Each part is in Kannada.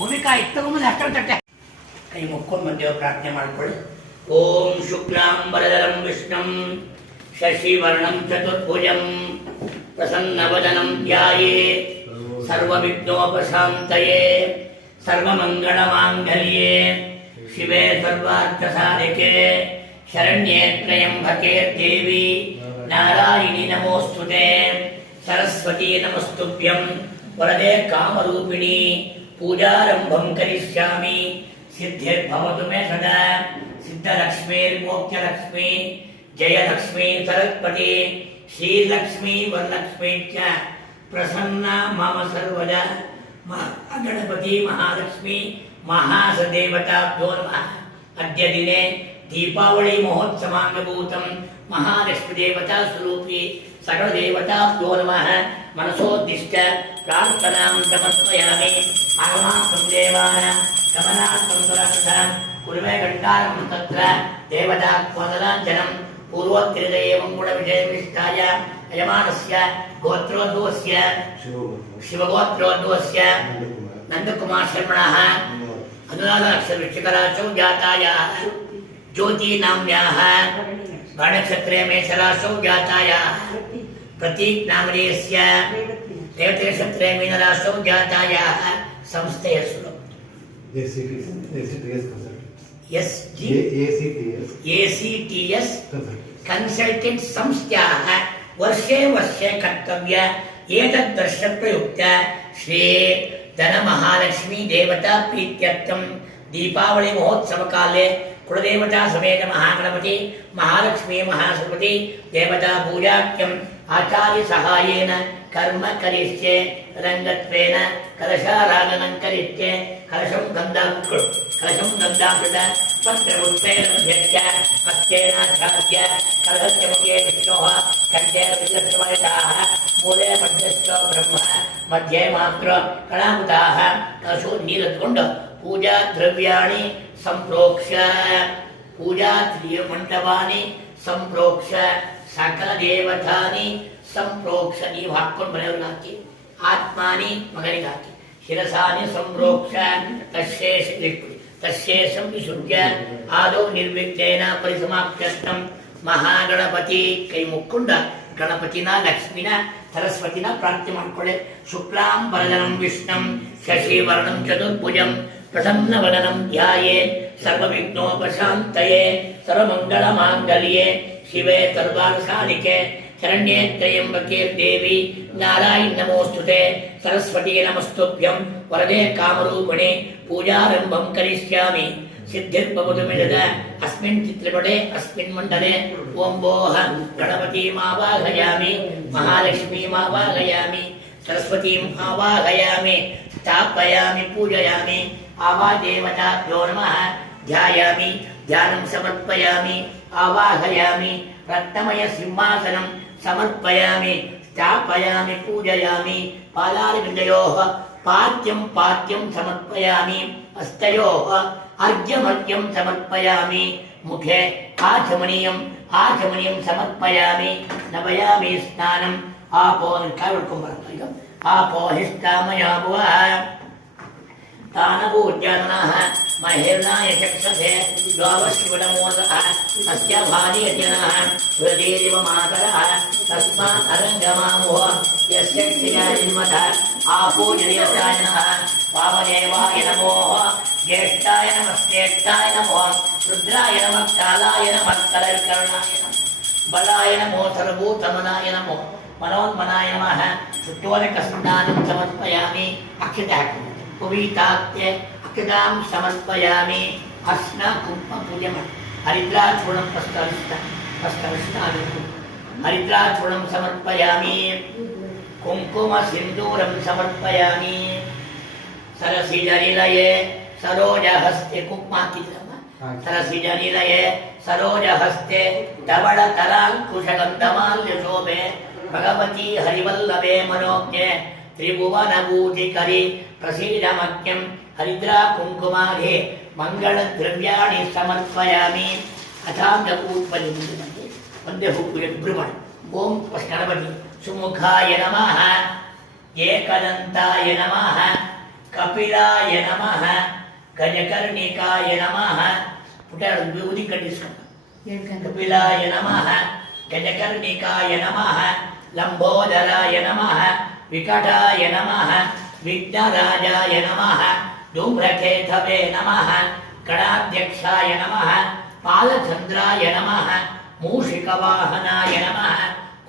ಭೂಮಿಕಾ ಇತ್ತಗೊಂಬಂದು ಅಷ್ಟರ ತಟ್ಟೆ ಕೈ ಮುಕ್ಕೊಂಡು ಬಂದೇವು ಪ್ರಾರ್ಥನೆ ಮಾಡ್ಕೊಳ್ಳಿ. ಓಂ ಶುಕ್ಲಾಂಬರಧರಂ ವಿಷ್ಣುಂ ಶಶಿವರ್ಣಂ ಚತುರ್ಭುಜಂ ಪ್ರಸನ್ನವದನಂ ಧ್ಯಾಯೇತ್ ಸರ್ವವಿಘ್ನೋಪಶಾಂತಯೇ ಸರ್ವಮಂಗಳಮಾಂಗಲ್ಯೇ ಶಿವೆ ಸರ್ವಾರ್ಥಸಾಧಿಕೆ ಶರಣ್ಯೇ ತ್ರ್ಯಂಬಕೆ ದೇವಿ ನಾರಾಯಣಿ ನಮೋಸ್ತುತೆ ಸರಸ್ವತಿ ನಮಸ್ತುಭ್ಯಂ ವರದೆ ಕಾಮರೂಪಿಣಿ ಪೂಜಾರಂಭಂ ಕರಿಷ್ಯಾಮಿ ಸಿದ್ಧಿರ್ಭವತು ಮೇ ಸದಾ ಸಿದ್ಧಲಕ್ಷ್ಮೀರ್ಮೋಕ್ಷಲಕ್ಷ್ಮೀ ಜಯಲಕ್ಷ್ಮೀ ಸರಸ್ವತಿ ಶ್ರೀಲಕ್ಷ್ಮೀ ವರಲಕ್ಷ್ಮೀ ಚ ಪ್ರಸನ್ನ ಮಮ ಸರ್ವದಾ ಗಣಪತಿ ಮಹಾಲಕ್ಷ್ಮಿ ಮಹಾಸದೇವತಾಭ್ಯೋ ನಮಃ. ಅದ್ಯ ದಿನೇ ದೀಪಾವಳಿ ಮಹೋತ್ಸವಾಂಗಭೂತಂ ಮಹಾಲಕ್ಷ್ಮಿ ದೇವತಾ ಸ್ವರೂಪಿ ಸಕಲ ದೇವತಾಭ್ಯೋ ನಮಃ. ಮನಸೋದ್ದಿಷ್ಟ ಪ್ರಾರ್ಥನಾಂ ಸಮರ್ಪಯಾಮಿ. ಆಗಮಾರ್ಥಂ ದೇವಾನ ಗಮನಾರ್ಥಂ ಸುರಕ್ಷಾಂ ಕುರುಮೇ ಗಂಟಾರಂ ತತ್ರ ದೇವತಾತ್ಮದಲಾಂಛನಂ ಪೂರ್ವೋತ್ತರದೇವಂ ಗುಣವಿಜಯವಿಷ್ಟಾಯ ಯಜಮಾನಸ್ಯ ಗೋತ್ರೋದ್ಭವಸ್ಯ ಶಿವಗೋತ್ರೋದ್ಭವಸ್ಯ ನಂದಕುಮಾರ ಶರ್ಮಣಃ अनुराधाक्षरवृश्चिकराशौ जातायाः ज्योतिनाम्याः बाणक्षत्रे मेषराशौ जातायाः प्रतीक नामधेयस्य रेवतीनक्षत्रे मीनराशौ जातायाः संस्थेय सुलभ ACTS कन्सल्टेंट संस्थायाः वर्षे वर्षे कर्तव्य एतद् दर्शनप्रयुक्त श्री धन महालक्ष्मी देवता प्रीत्यर्थम दीपावली महोत्सव काले कुलदेवता समेत महागणपति महालक्ष्मी महासरस्वती देवता पूजाख्यम आचार्य सहायेन कर्म करिष्ये रंगत्वेन कलशाराधनं करिष्ये कलशं गन्धाकृत पत्रवृत्तेन मध्यस्य पत्येनाचार्य कलशस्य मुखे विष्णोः कण्ठे विष्णुस्मयताः मूले मध्यस्थ ब्रह्म मध्ये मात्र कणामुताः कलशो नीरत्ಕೊಂಡು पूजा द्रव्याणि संप्रोक्ष्य पूजा मंडपानि संप्रोक्ष्य सकल देवतानि संप्रोक्ष्य ನೀವು ಹಾಕೊಂಡು ಮನೆಯವ್ರಿಗೆ ಹಾಕಿ ಆತ್ಮಾನಿ ಮಗನಿಗೆ ಹಾಕಿ ಶಿರಸಾನಿ ಸಂಪ್ರೋಕ್ಷ್ಯ ತಸ್ಯೇಷಂ ವಿಶುದ್ಧ ಆದೌ ನಿರ್ವಿಘ್ನೇನ ಪರಿಸಮಾಪ್ತ್ಯರ್ಥಂ ಮಹಾಗಣಪತಿ ಕೈ ಮುಕ್ಕೊಂಡ ಗಣಪತಿನ ಲಕ್ಷ್ಮಿನ ಸರಸ್ವತಿನ ಪ್ರಾರ್ಥನೆ ಮಾಡ್ಕೊಳ್ಳಿ. ಶುಕ್ಲಾಂ ವರದನಂ ವಿಷ್ಣುಂ ಶಶಿವರ್ಣಂ ಚತುರ್ಭುಜಂ ಪ್ರಸನ್ನವದನಂ ಧ್ಯಾಯೇತ್ ಸರ್ವವಿಘ್ನೋಪಶಾಂತಯೇ ಸರ್ವಮಂಗಳಮಾಂಗಲ್ಯೇ ಶಿವೆ ಸರ್ವಾರ್ಥಸಾಧಿಕೆ ಶರಣ್ಯೇ ತ್ರ್ಯಂಬಕೆ ದೇವಿ ನಾರಾಯಣಿ ನಮೋಸ್ತುತೆ ಸರಸ್ವತಿ ನಮಸ್ತುಭ್ಯಂ ವರದೆ ಕಾಮರೂಪಿಣಿ ಪೂಜಾರಂಭಂ ಕರಿಷ್ಯಾಮಿ. ಸಿದ್ಧಿರ್ಭವತು ಮೇ ಸದಾ ಅಸ್ಮಿನ್ ಚಿತ್ರಪಟೆ ಅಸ್ಮಿನ್ ಮಂಡಲೆ ಓಂ ಭೋಃ ಗಣಪತಿಮಾವಾಹಯಾಮಿ ಮಹಾಲಕ್ಷ್ಮೀಮಾವಾಹಯಾಮಿ सरस्वतीं आवाहयामि स्थापयामि पूजयामि आवादेवताभ्यो नमः ध्यायामि ध्यानं समर्पयामि आवाहयामि रत्नमय सिंहासनं समर्पयामि स्थापयामि पूजयामि पादारविन्दयोः पाद्यं समर्पयामि हस्तयोः अर्घ्यमर्घ्यं समर्पयामि मुखे आचमनीयं समर्पयामि नवयामि स्नानं आपो कावड्ಕೊಂಬರ್ತೀಗ आपो हिष्टामयाभुवः तानभूज्यानः महेर्नाय चक्षसे द्वावशिवनमोदः अस्य भार्यजनः हृदयेव मातरः तस्मात् अरङ्गमामुः यस्य क्षयानिर्मतः आपो जयसायनः वामदेवाय नमो ज्येष्ठाय नमस्तेष्ठाय नमो रुद्राय नमः कालाय नमः करकर्णाय नमः बलाय नमो सर्वभूतमनाय नमो मनोन्मनाय नमः शुद्धोदकस्नानं समर्पयामि अक्षतः पवितात्य अक्षतां समर्पयामि अर्चना कुङ्कुमपूजम हरिद्राचूर्णं प्रस्तविष्टामि हरिद्राचूर्णं समर्पयामि कुङ्कुमसिन्दूरं समर्पयामि सरसिजनिलये सरोजहस्ते कुङ्कुमाकितम् सरसिजनिलये सरोजहस्ते धवळतलाङ्कुशगन्धमाल्यशोभे भगवती हरिवल्लभे मनोज्ञे त्रिभुवनभूतिकरि प्रसीदमख्यं हरिद्रा कुङ्कुमाधे मङ्गलद्रव्याणि समर्पयामि अथाङ्गपूर्वलिङ्गमध्ये वन्दे हुब्बुयद्भ्रुमण ओं गणपति सुमुखाय नमः एकदन्ताय नमः कपिलाय नमः गजकर्णिकाय नमः पुटाड़ विभूति कटिस्कोंड कपिलाय नमः गजकर्णिकाय नमः लंबोदराय नमः विकटाय नमः विघ्नराजाय नमः धूम्रकेतवे नमः गणाध्यक्षाय नमः पालचंद्राय नमः मूषिकवाहनाय नमः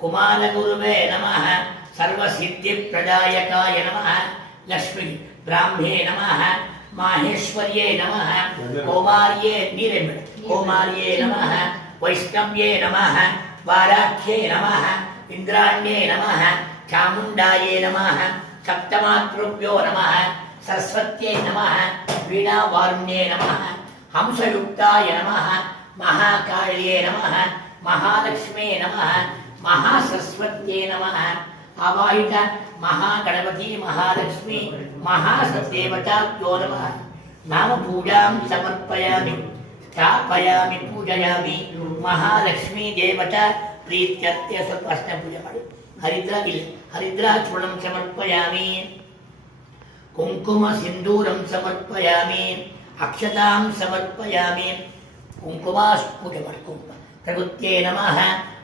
कुमारगुरुवे नमः सर्वसिद्धिप्रदायकाय नमः लक्ष्मी ब्राह्मे नमः माहेश्वर्ये नमः कौमार्ये नीरेम्बळ कौमार्ये नमः वैष्णव्ये नमः वाराख्ये नमः इंद्राण्ये नमः चामुण्डाये नमः सप्तमातृभ्यो नमः सरस्वत्यै नमः वीणावारुण्ये नमः हंसयुक्ताय नमः महाकाल्ये नमः महालक्ष्मे नमः महासरस्वत्यै नमः आवाहित महागणपति महालक्ष्मी महासदेवताभ्यो नमः नाम पूजां समर्पयामि स्थापयामि पूजयामि महालक्ष्मी देवता प्रीत्यर्थे स्वस्न पूजा माडि हरिद्राचूर्णं समर्पयामि कुंकुम सिंदूरं समर्पयामि अक्षतां समर्पयामि कुंकुमास् पूजा माडि कुंकुम प्रकृत्ये नमः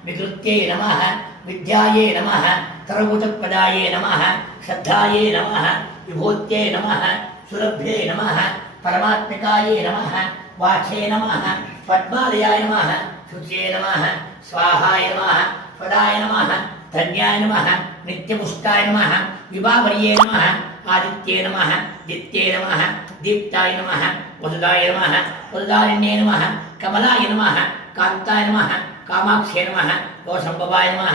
विकृत्ये नमः विद्याये नमः सर्वभूतपदाये नमः श्रद्धाये नमः विभूत्ये नमः सुरभ्ये नमः परमात्मिकाये नमः वाचे नमः पद्मालयाय नमः शुचे नमः स्वाहाय नमः स्वदाय नमः धन्याय नमः नित्यपुष्टाय नमः विभावर्ये नमः आदित्ये नमः दित्ये नमः दीप्ताय नमः वसुदाय नमः वसुदारिण्ये नमः कमलाय नमः कांताय नमः कामाक्षे नमः गौसंभवाय नमः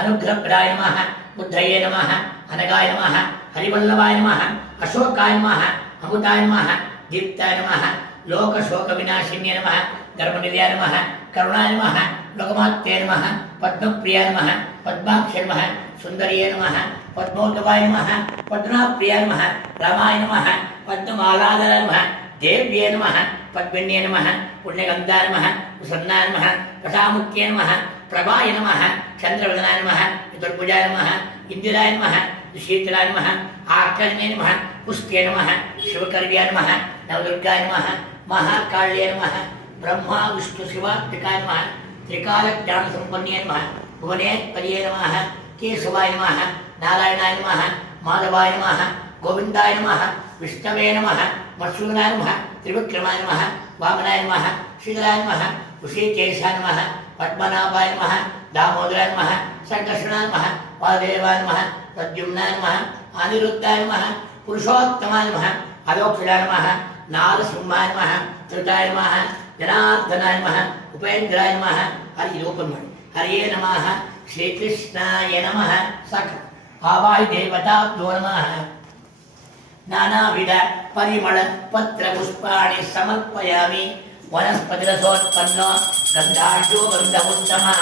अनुग्रहप्रदाय नमः बुद्धये नमः अनगाय नमः हरिवल्लभाय नमः अशोकाय नमः अमृताय नमः दीप्ताय नमः लोकशोकविनाशिन्ये नमः धर्मनिलयाय नमः करुणाय नमः लोकमात्ये नमः पद्मप्रियाय नमः पद्माक्षे नमः सुंदर्ये नमः पद्मोद्भवाय नमः पद्मप्रियाय नमः रामाय नमः पद्ममालाधराय नमः देव्ये नमः पद्मिन्ये नमः पुण्यगन्धाय नमः प्रसन्नाय नमः प्रसामुख्ये नमः प्रभाय नमः चंद्रवदनाय नमः चतुर्भुजाय नमः इंदिराय नमः शीतलाय नमः आर्कजने नमः पुष्टे नमः शिवकर्व्याय नमः नवदुर्गाय नमः महाकाल्ये नमः ब्रह्मा विष्णु शिवात्मिकाय नमः त्रिकालज्ञान संपन्ने नमः भुवनेश्वर्ये नमः केशवाय नमः नारायणाय नमः माधवाय नमः गोविंदाय नमः विष्णवे नमः मत्स्यूनाय नमः त्रिविक्रमाय नमः वामनाय नमः श्रीधराय नमः ऋषिकेशाय नमः पद्मनाभाय नमः दामोदराय नमः संकर्षणाय नमः वासुदेवाय नमः प्रद्युम्नाय नमः अनिरुद्धाय नमः पुरुषोत्तमाय नमः अलोक्षजाय नमः नारसिंहाय नमः त्रिताय नमः जनार्दनाय नमः उपेन्द्राय नमः हरि रूपं हरिये नमः श्रीकृष्णाय नमः सख आवाहि देवताभ्यो नमः नानाविध परिमल पत्र पुष्पाणि समर्पयामि वनस्पतिरसोत्पन्नो गन्धाढ्यो गन्धमुत्तमः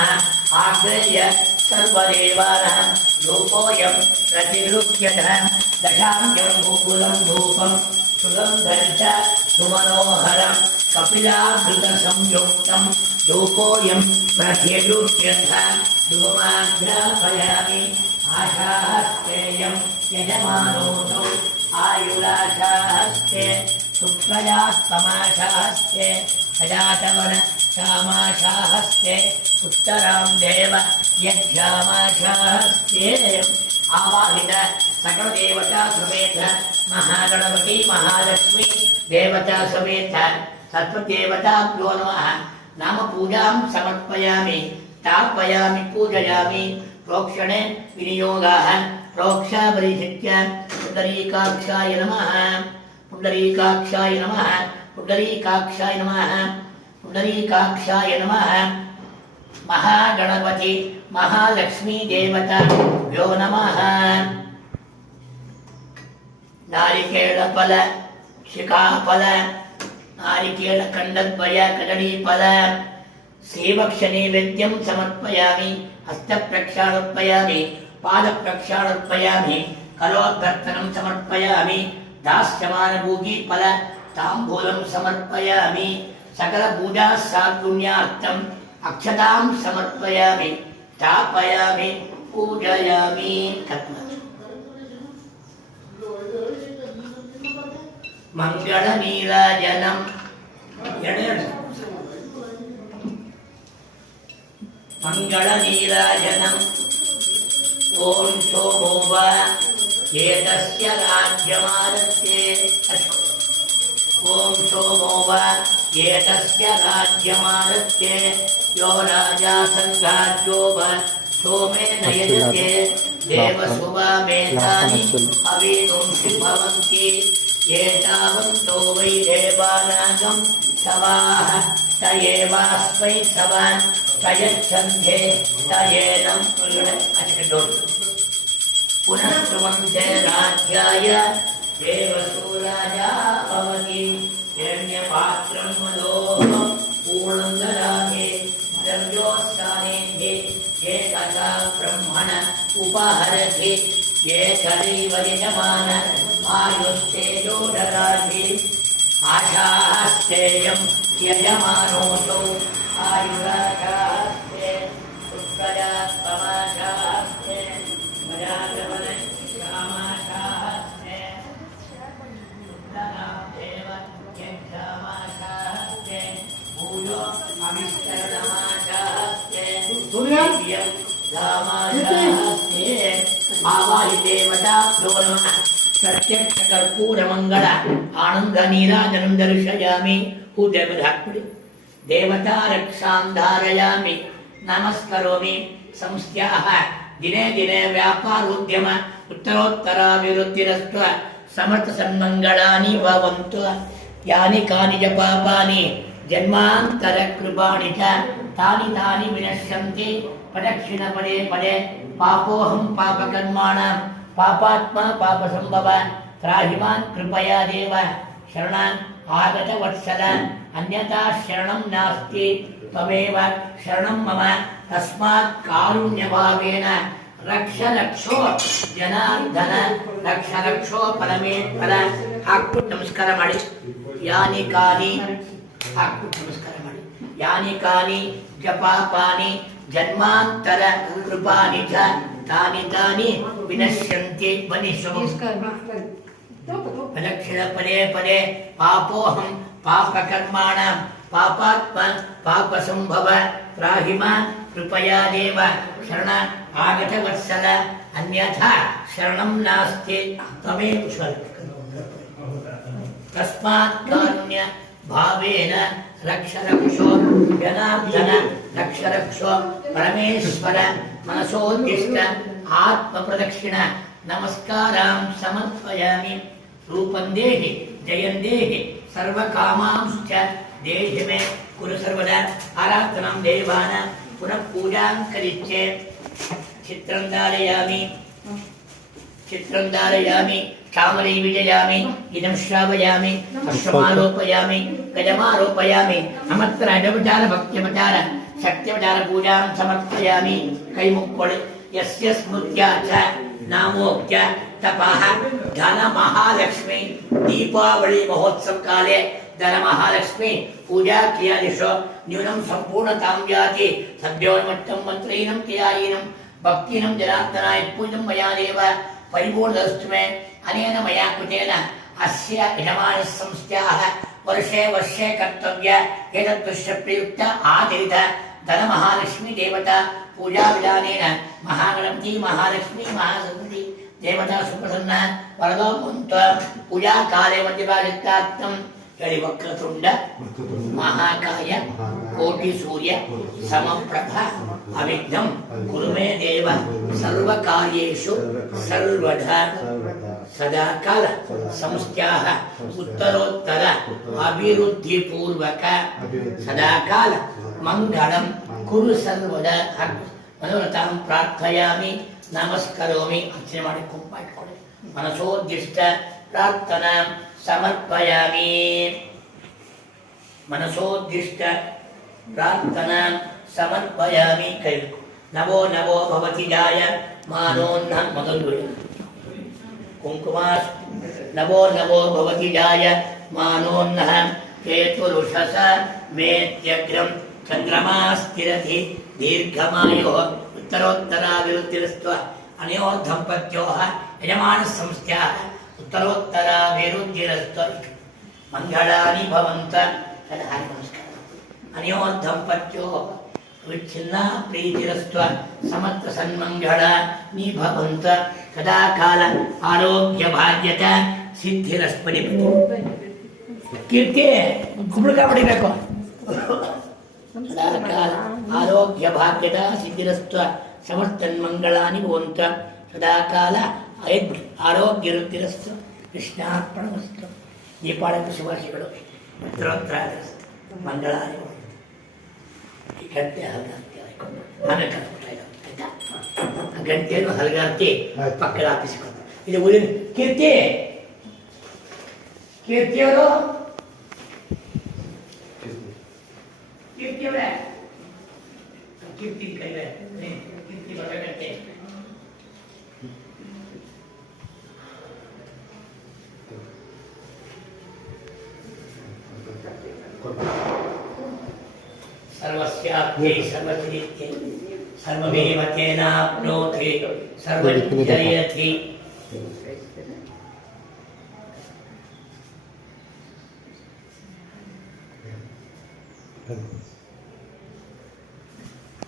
आग्रेय सर्वदेवानः रूपोऽयं प्रतिरुच्यतः दशाम्यं गोकुलं धूपं सुगन्धं च सुमनोहरं कपिलाभृतसंयुक्तं धूपोऽयं प्रतिरुच्यतः धूमाघ्रापयामि आशास्तेयं यजमानोऽसौ आयुराशास्ते शुक्लयास्तमाशास्ते सजातवन श्यामाशास्ते उत्तरां देव यज्ञामाशास्ते आवाहित सकल देवता समेत महागणपति महालक्ष्मी देवता समेत सत्वदेवताभ्यो नमः नाम पूजां समर्पयामि स्थापयामि पूजयामि प्रोक्षणे विनियोगाः प्रोक्षापरिचित्य पुण्डरीकाक्षाय नमः पुण्डरीकाक्षाय नमः पुण्डरीकाक्षाय नमः पुण्डरीकाक्षाय नमः महागणपति महालक्ष्मी देवताभ्यो नमः नारिकेलफल शिखाफल नारिकेलखण्डद्वय कदलीफल श्रीभक्षनैवेद्यं समर्पयामि हस्तप्रक्षालर्पयामि पादप्रक्षालर्पयामि कलोद्भर्तनं समर्पयामि दास्यमानभूगीफल ताम्बूलं समर्पयामि सकलपूजा साद्गुण्यार्थम् अक्षतां समर्पयामि स्थापयामि पूजयामि ಮಂಗಳ ನೀರಾಜನಂ ಮಂಗಳ ನೀರಾಜನಂ ಓಂ ಸೋಮೋವ ಏತಸ್ಯ ರಾಜ್ಯಮಾನಸ್ಯೆ ಓಂ ಸೋಮೋವ ಏತಸ್ಯ ರಾಜ್ಯಮಾನಸ್ಯೆ ಯೋ ರಾಜಾ ಸಂಘಾಜ್ಯೋವ ಸೋಮೇನ ಯಜತೆ ದೇವಸುವಾಮೇಧಾನಿ ಅವೇನುಂಸಿ ಭವಂತಿ ಏತಾವಂತೋ ವೈ ದೇವಾನಾಗಂ ಸವಾಹ ತಯೇವಾಸ್ಮೈ ಸವಾನ್ ತಯಚ್ಛಂಧೆ ತಯೇನಂ ಅಷ್ಟೋಡು ಪುನಃ ಧ್ರುವಂತೆ ರಾಜ್ಯಾಯ ದೇವಸೂರಾಜಾ ಭವತಿ ಹಿರಣ್ಯಪಾತ್ರಂ ಮದೋಹ ಪೂರ್ಣಂ ದದಾಮಿ द्रव्योत्सानेभि एकदा ब्रह्मण उपहरति एकदैव यजमान आयुस्तेजो ददाति आशास्तेयं यजमानोऽसौ आयुराशास्ते पुष्कजा समाशास्ते मजागमनश्यामाशास्ते उत्तरां देव यक्षामाशास्ते भूयो अमिष्टरमाशास्ते सूर्यं धामाशास्ते आवाहिदेवता नमः प्रत्यक्ष कर्पूर मंगल आनंद नीराजनं दर्शयामि हूदेवधाक्पि देवता रक्षां धारयामि नमस्करोमि संस्थाः दिने दिने व्यापारोद्यम उत्तरोत्तराभिवृद्धिरस्तु समर्थ सन्मंगलानि भवन्तु यानि कानि च पापानि जन्मांतर कृपाणि च तानि तानि विनश्यन्ति प्रदक्षिण पदे पदे पापोऽहं पापकर्माणां पापात्मा पापसंभव त्राहिमान् कृपया देव शरणान् आगत वत्सल अन्यथा शरणं नास्ति त्वमेव शरणं मम तस्मात् कारुण्यभावेन रक्ष रक्षो जनार्दन रक्ष रक्षो परमेश्वर हाक्बिಟ್ಟು ನಮಸ್ಕಾರ ಮಾಡಿ ಯಾನಿ ಕಾನಿ ಹಾಕ್ಬಿಟ್ಟು ನಮಸ್ಕಾರ ಮಾಡಿ ಯಾನಿ ಕಾನಿ ಜಪಾಪಾನಿ ಜನ್ಮಾಂತರ ಕೃಪಾನಿ ಚ ತಾನಿ ತಾನಿ ವಿನಶ್ಯಂತಿ ಮನುಷ್ಯಂ ಪ್ರದಕ್ಷಿಣ ಪದೇ ಪದೇ ಪಾಪೋಹಂ ಪಾಪಕರ್ಮಾಣಂ ಪಾಪಾತ್ಮ ಪಾಪಸಂಭವ ತ್ರಾಹಿಮ ಕೃಪಯಾ ದೇವ ಶರಣ ಆಗತ ವತ್ಸಲ ಅನ್ಯಥಾ ಶರಣಂ ನಾಸ್ತಿ ತ್ವಮೇವ ತಸ್ಮಾತ್ ಕಾರುಣ್ಯ ಭಾವೇನ ರಕ್ಷ ರಕ್ಷೋ ಜನಾರ್ದನ ರಕ್ಷ ರಕ್ಷೋ ಪರಮೇಶ್ವರ ಮನಸೋದ್ದಿಷ್ಟ ಆತ್ಮ ಪ್ರದಕ್ಷಿಣ ನಮಸ್ಕಾರಾಂ ಸಮರ್ಪಯಾಮಿ ರೂಪಂ ದೇಹಿ ಜಯಂ ದೇಹಿ ಸರ್ವಕಾಮಾಂಶ್ಚ ದೇಹಿ ಮೇ ಕುರು ಸರ್ವದಾ ಆರಾಧನಾಂ ದೇವಾನಾಂ ಪುನಃ ಪೂಜಾಂ ಕರಿಷ್ಯೆ ಚಿತ್ರಂ ಧಾರಯಾಮಿ ಚಾಮರೈ ವಿಜಯಾಮಿ ಇದಂ ಶ್ರಾವಯಾಮಿ ಅಶ್ವಮಾರೋಪಯಾಮಿ ಗಜಮಾರೋಪಯಾಮಿ ನಮಸ್ಕಾರ ಅಜವಚಾರ ಭಕ್ತ್ಯವಚಾರ ಶಕ್ತ್ಯವಚಾರ ಪೂಜಾಂ ಸಮರ್ಪಯಾಮಿ ಕೈ ಮುಕ್ಕೊಳಿ ಯಸ್ಯ ಸ್ಮೃತ್ಯಾ ಚ ನಾಮೋಕ್ತ್ಯ ತಪಃ ಧನ ಮಹಾಲಕ್ಷ್ಮಿ ದೀಪಾವಳಿ ಮಹೋತ್ಸವ ಕಾಲೇ ಧನ ಮಹಾಲಕ್ಷ್ಮಿ पूजा किया दिशो न्यूनम संपूर्णतां याति सद्योन्मत्तं मंत्रीनं क्रियायिनं भक्तिनं जनार्दनाय पूजं मया देव परिपूर्णस्तु मे अनेन मया कृतेन अस्य यजमानस्य संस्थाः वर्षे वर्षे कर्तव्य एतद्दृश्य प्रयुक्त आचरित धन महालक्ष्मी देवता पूजा विधानेन महागणपति महालक्ष्मी महासरस्वती देवता सुप्रसन्न वरदो भवन्तु पूजा काले मध्यभागित्वार्थं वक्रतुंड महाकाय कोटि सूर्य समप्रभ अविघ्नं कुरु मे देव सर्वकार्येषु सर्वदा सदाकाल संस्थाः उत्तरोत्तर अभिवृद्धि पूर्वक सदाकाल मंगलम कुरु सर्वदा मनोरथां प्रार्थयामि नमस्करोमि अर्चने ಮಾಡಿ ಕುಂಪ ಇಟ್ಕೊಳ್ಳಿ ಮನಸೋದ್ದಿಷ್ಟ ಪ್ರಾರ್ಥನಾ समर्पयामि मनसोद्दिष्ट प्रार्थना समर्पयामि कई नवो नवो भवति जाय मानोन्न मगलुड कुंकुमास नवो नवो भवति जाय मानोन्न केतुरुषस मेत्यग्रम चंद्रमास्तिरति दीर्घमायो उत्तरोत्तराभिवृद्धिरस्त्व अनयोर्धम्पत्योः यजमान संस्थाः उत्तरोत्तराभिवृद्धिरस्तु ಮಂಗಳಾನಿ ಭವಂತ ತದಾನಿ ನಮಸ್ಕಾರ ಅನ್ಯೋರ್ಧಂಪತ್ಯೋ ವಿಚ್ಛಿನ್ನ ಪ್ರೀತಿರಸ್ತ್ವ ಸಮರ್ಥ ಸನ್ಮಂಗಳಾನಿ ಭವಂತ ಸದಾ ಕಾಲ ಆರೋಗ್ಯ ಭಾಗ್ಯತ ಸಿದ್ಧಿರಸ್ಪನಿಪತಿ ಕೀರ್ತಿ ಕುಂಬಳಕಾಯಿ ಹೊಡಿಬೇಕು ಸದಾ ಕಾಲ ಆರೋಗ್ಯ ಭಾಗ್ಯದ ಸಿದ್ಧಿರಸ್ತ್ವ ಸಮರ್ಥನ್ ಮಂಗಳಾನಿ ಭವಂತ ಸದಾ ಕಾಲ ಆರೋಗ್ಯ ವೃದ್ಧಿರಸ್ತು ಕೃಷ್ಣಾರ್ಪಣಮಸ್ತು ದೀಪಾವಳಿ ಶುಭಾಶಯಗಳು ಉತ್ತರೋತ್ತರಾಗಿರಸ್ತು ಮಂಗಳಾನಿ ಈ ಗಂಟೆ ಹಲಗಾರ್ತಿ ಆಮೇಲೆ ಕಲ್ಪಿಸ್ತಾ ಆಯ್ತಾ ಆ ಗಂಟೆಯನ್ನು ಹಲಗಾರ್ತಿ ಪಕ್ಕದ ಹಾಕಿಸಿಕೊಂಡು ಇದು ಊರಿನ ಕೀರ್ತಿ ಕೀರ್ತಿಯವರು ಕೀರ್ತಿಯವರೇ ಕೀರ್ತಿ ಕೈವೇ ಕೀರ್ತಿ ಬರಗಟ್ಟೆ सर्वस्याप्यै सर्वसिद्धियै सर्वमेव तेनाप्नोति सर्वं जयति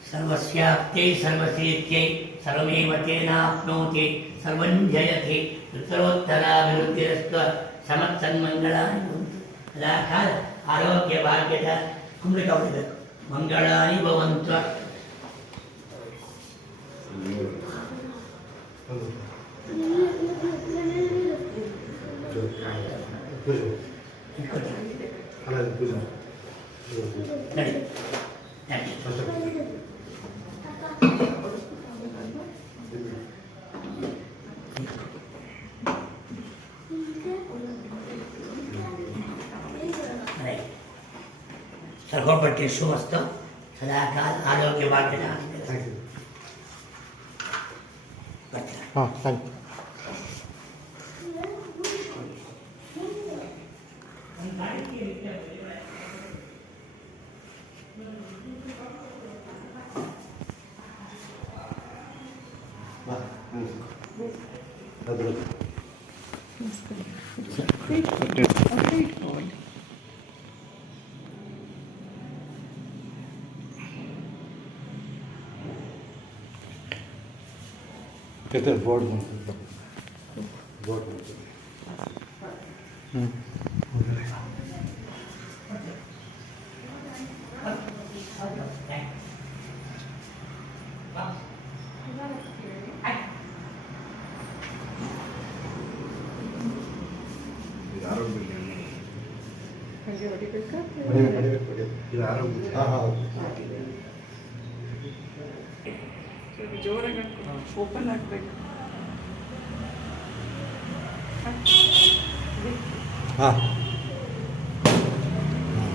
सर्वस्याप्त्यै सर्वसिद्ध्यै सर्वमेव तेनाप्नोति सर्वं जयति उत्तरोत्तराभिवृद्धिरस्तु समत्सन्मङ्गलानि भवन्तु सदाकाल आरोग्य भाग्यದ ಕುಂಬಳಕಾಯಿ ಮಂಗಳಾನಿ ಭವಂತ सर्वोपरि शुभस्तु सदाकाल आरोग्य भाग्यದ कहते बोर्ड ಜೋರಾಗಿ ಓಪನ್ ಆಗಬೇಕು. ಹಾಂ